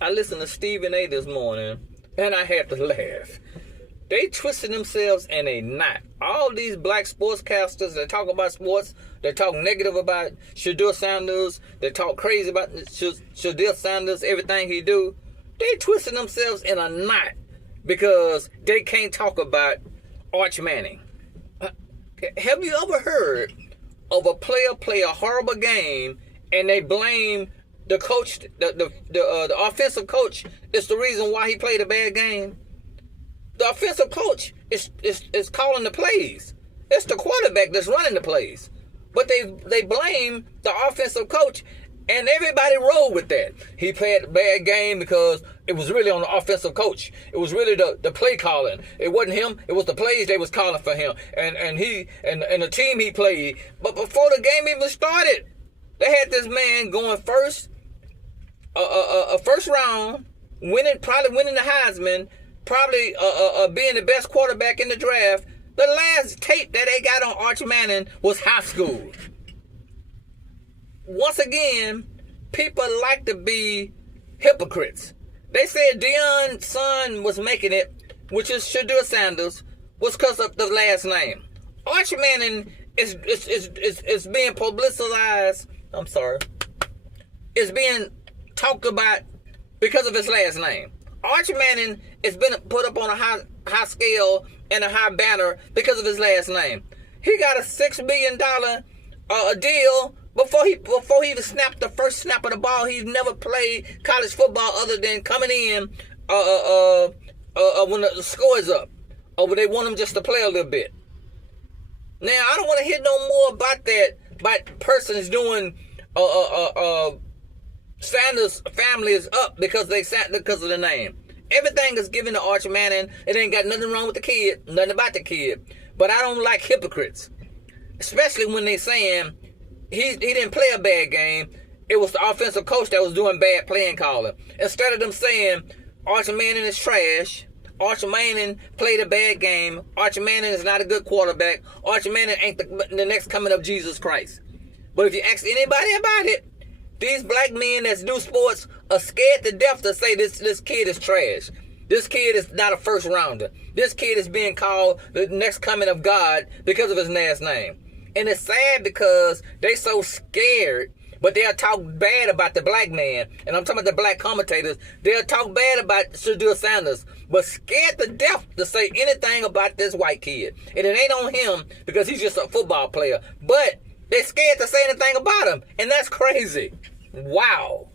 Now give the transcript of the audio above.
I listened to Stephen A. this morning, and I had to laugh. They twisted themselves in a knot. All these black sportscasters that talk about sports, they talk negative about Shedeur Sanders, they talk crazy about Shedeur Sanders, everything he do. They twisted themselves in a knot because they can't talk about Arch Manning. Have you ever heard of a player play a horrible game and they blame the coach, the offensive coach is the reason why he played a bad game? The offensive coach is calling the plays. It's the quarterback that's running the plays. But they blame the offensive coach, and everybody rolled with that. He played a bad game because it was really on the offensive coach. It was really the play calling. It wasn't him. It was the plays they was calling for him. And the team he played. But before the game even started, they had this man going first, a first round, probably winning the Heisman, probably being the best quarterback in the draft. The last tape that they got on Arch Manning was high school. Once again, people like to be hypocrites. They said Deion's son was making it, which is Shedeur Sanders, was because of the last name. Arch Manning is being publicized. I'm sorry. It's being talked about because of his last name. Arch Manning has been put up on a high scale and a high banner because of his last name. He got a $6 million deal before he even snapped the first snap of the ball. He's never played college football other than coming in when the score is up, or when they want him just to play a little bit. Now I don't want to hear no more about that. About persons doing Sanders family is up because of the name. Everything is given to Arch Manning. It ain't got nothing wrong with the kid, nothing about the kid. But I don't like hypocrites, especially when they saying he didn't play a bad game. It was the offensive coach that was doing bad playing calling. Instead of them saying Arch Manning is trash, Arch Manning played a bad game, Arch Manning is not a good quarterback, Arch Manning ain't the next coming of Jesus Christ. But if you ask anybody about it, these black men that do sports are scared to death to say this kid is trash. This kid is not a first rounder. This kid is being called the next coming of God because of his last name. And it's sad because they so scared, but they'll talk bad about the black man. And I'm talking about the black commentators. They'll talk bad about Shedeur Sanders, but scared to death to say anything about this white kid. And it ain't on him because he's just a football player. But they're scared to say anything about him. And that's crazy. Wow.